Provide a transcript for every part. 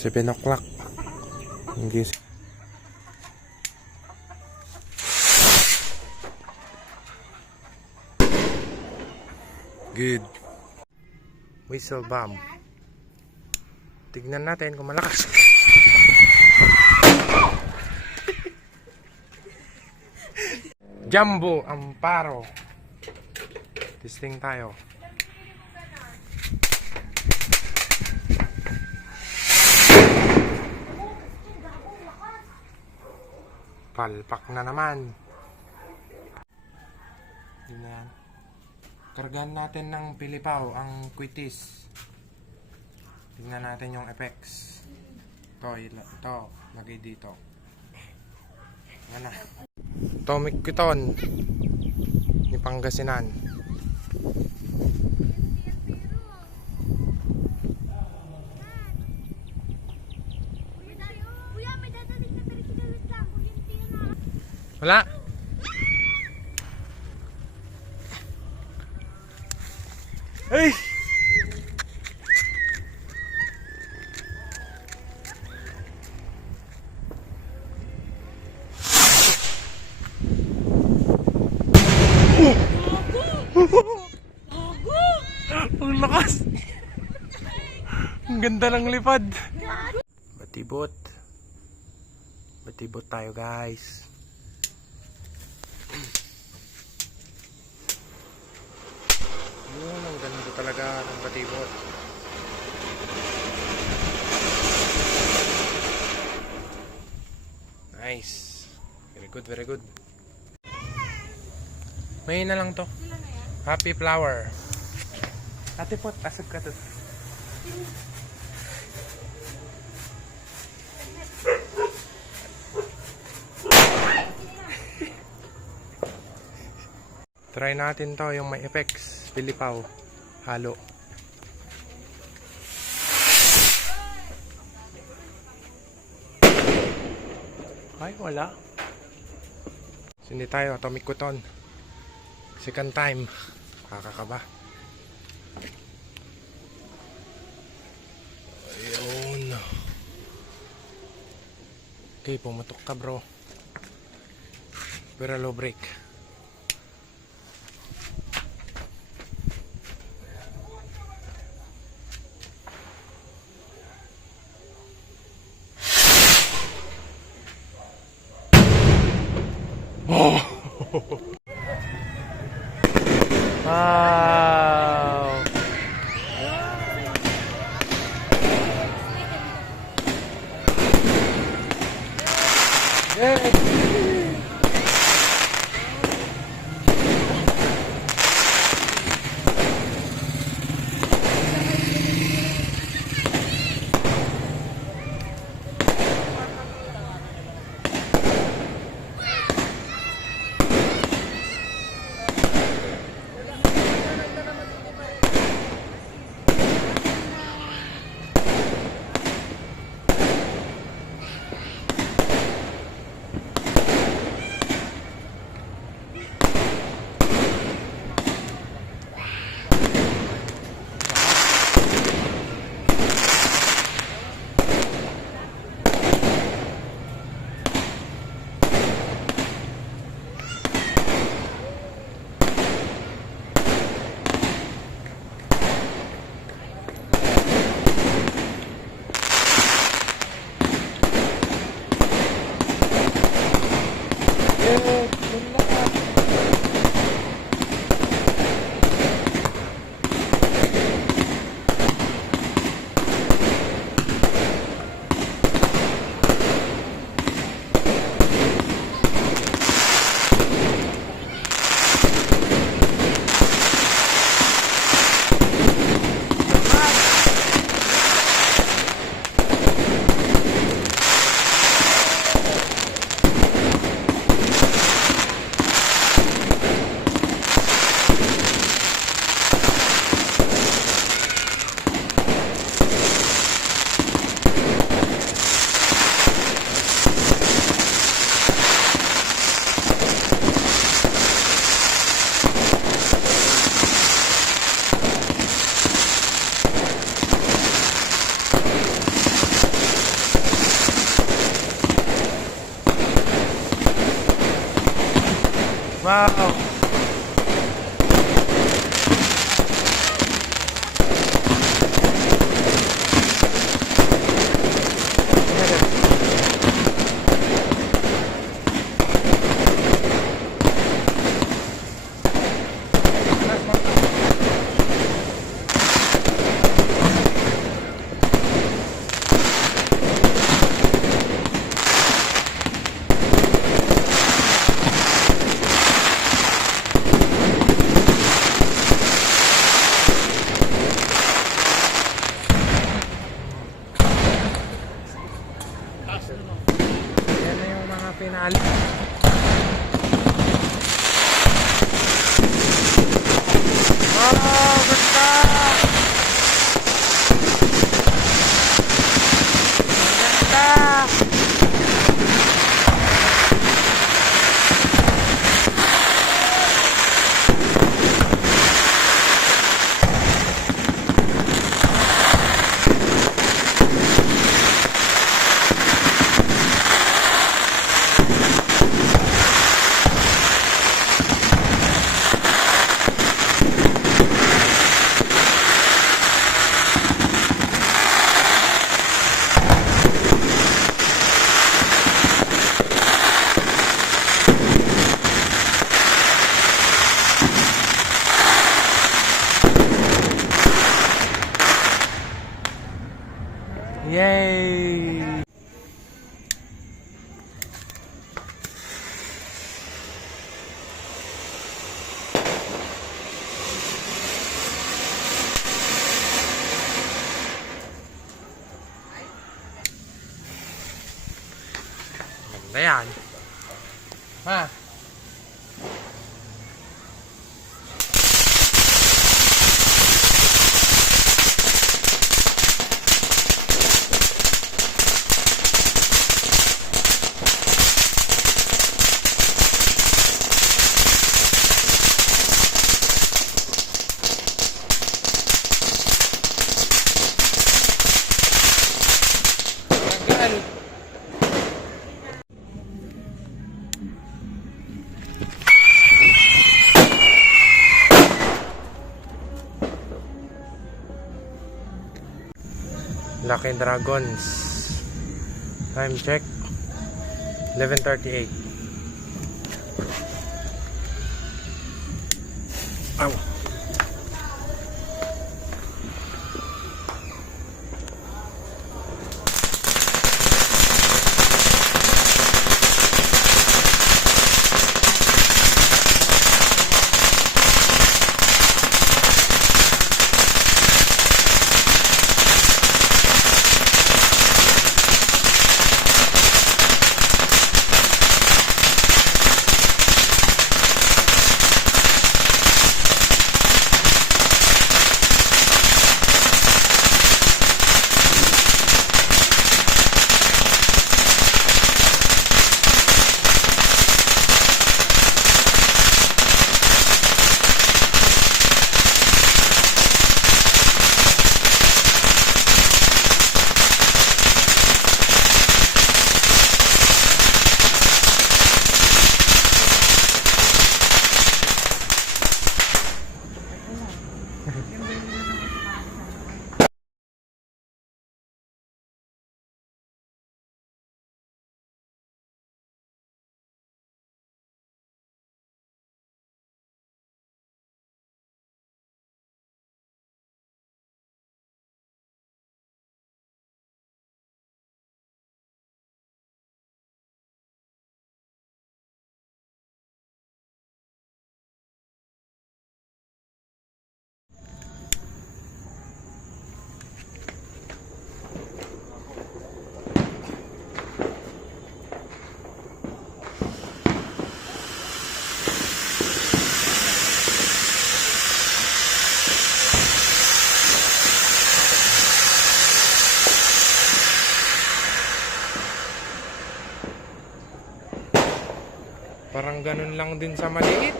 7 o'clock. Good. Whistle bomb. Tignan natin kung malakas. Jumbo Amparo. Testing tayo. Palpak na naman. Yun na yan. Kargahan natin ng pilipaw ang quitis. Tingnan natin yung effects. Ito, lagay dito. Yan na. Atomic Quiton ni Pangasinan. Wala. Hey! Ang lakas! Ang ganda ng lipad! Batibot. Batibot tayo, guys. Yun, ang ganda talaga ng batibot. Nice. Very good, very good. May na lang to. Happy flower. Ate pot, asag ka to. Try natin to, yung may effects. Pilipaw. Halo. Ay, wala. Hindi tayo, Atomic Quiton. Second time. Kakakaba. Ayun. Okay, pumatok ka, bro. Pero low break. Oh! Wow! Yay! Wow. Yan na yung mga pinali. Oh, ganda! Ganda! Yay! Ganda yan. Ma. Tagal. Lucky Dragons. Time check. 11:38. Ow. Parang ganun lang din sa maliit.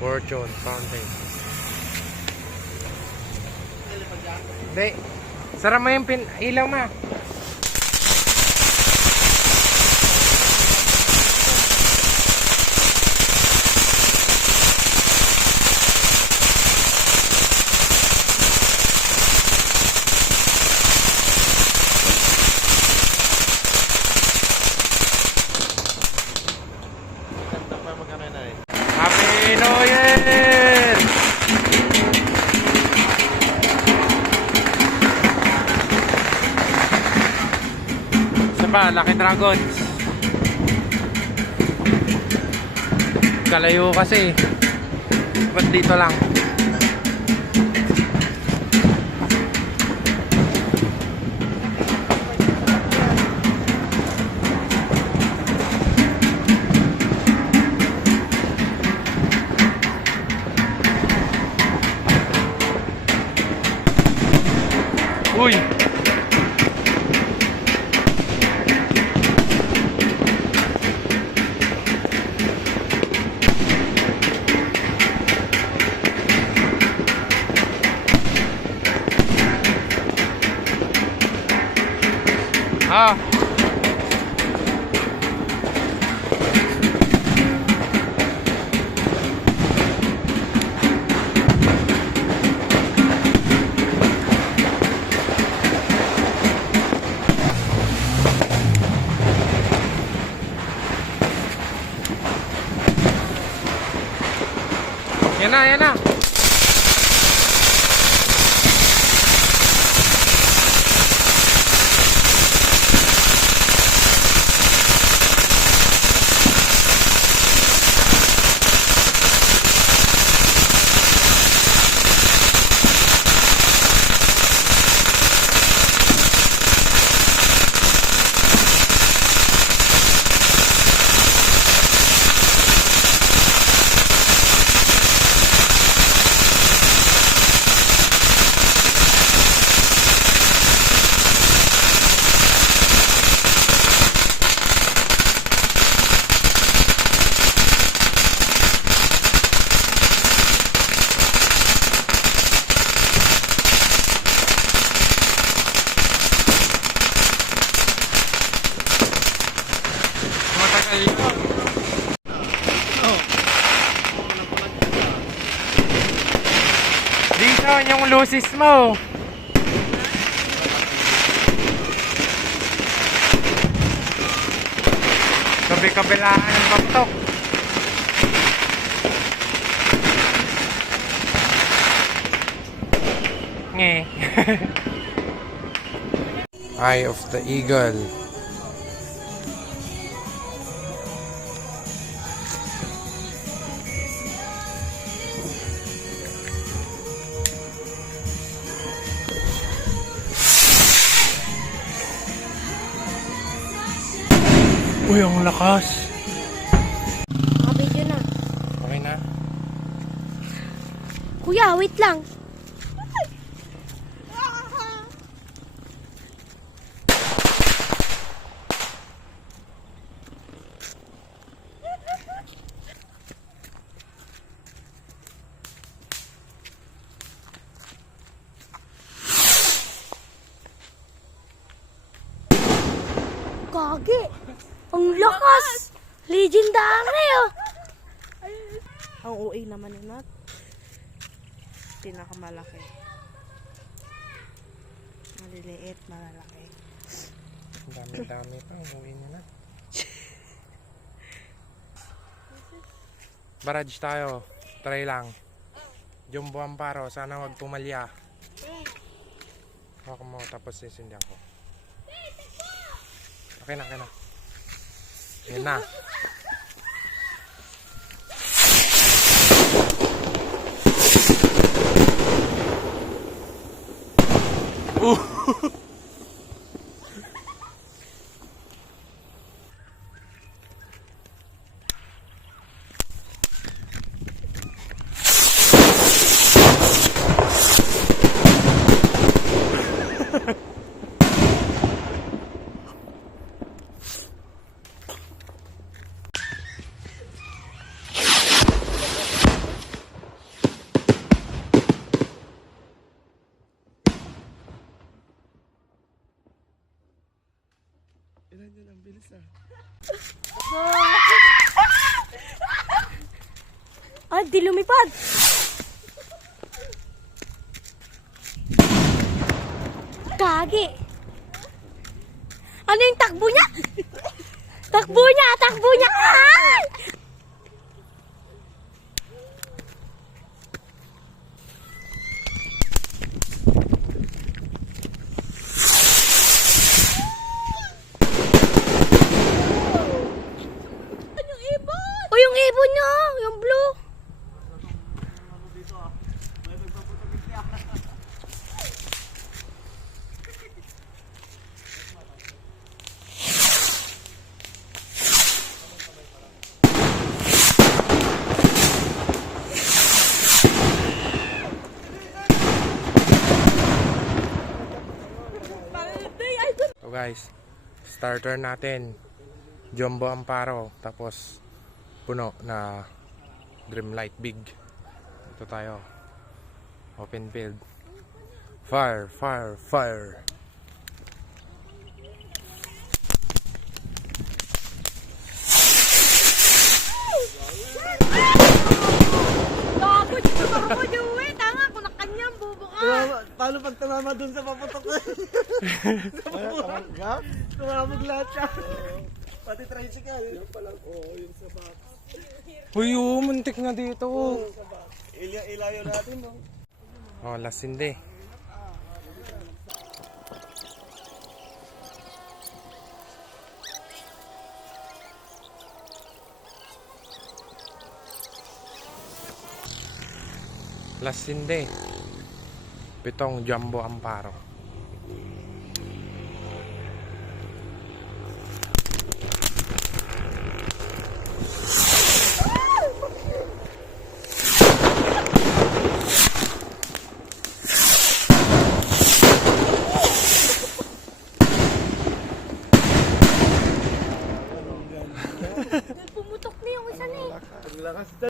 Fortune Fountain. Hindi. Sara mo yung ilaw, ma. ba? Lucky Dragons. Kalayo kasi. Ba't dito lang? Uy! Ah! Yan na, yan na. Matagal yun. Dito yung lusis mo. Kabi-kabilaan ng baktok. Nge. Eye of the Eagle. Uy, ang lakas. Nakabidyo na. Okay na. Kuya, wait lang. Kagi. Ang lakas! Legendary oh! Ang OA naman ni Nat. Pinakamalaki. Maliliit, malalaki. Dami-dami pa. Umuwi na na. Barrage tayo. Try lang. Jumbo Amparo. Sana wag pumalya. Hawak mo tapos sisindihan ko. Okay na, okay na. Yan na. Ilan yun ang bilis ah. Ah, di lumipad! Kagi! Ano yung takbo niya? Takbo niya! Takbo niya! Ay! So guys, starter natin Jumbo Amparo, tapos puno na Dreamlight Big. Ito tayo, open field. Fire, fire, fire. Gago, dito ako, Joey. Tanga, kung nakanyang bubo ka. Paano pag tumama dun sa paputok ko? Tumamag lahat siya. Pati tricycle. Yung palang, yung sa back. Uy, muntik na dito. Ilayo natin, no? Oh, lasinde. Lasinde. 7 Jumbo Amparo. Pumutok na yung isa na eh. Ang lakas na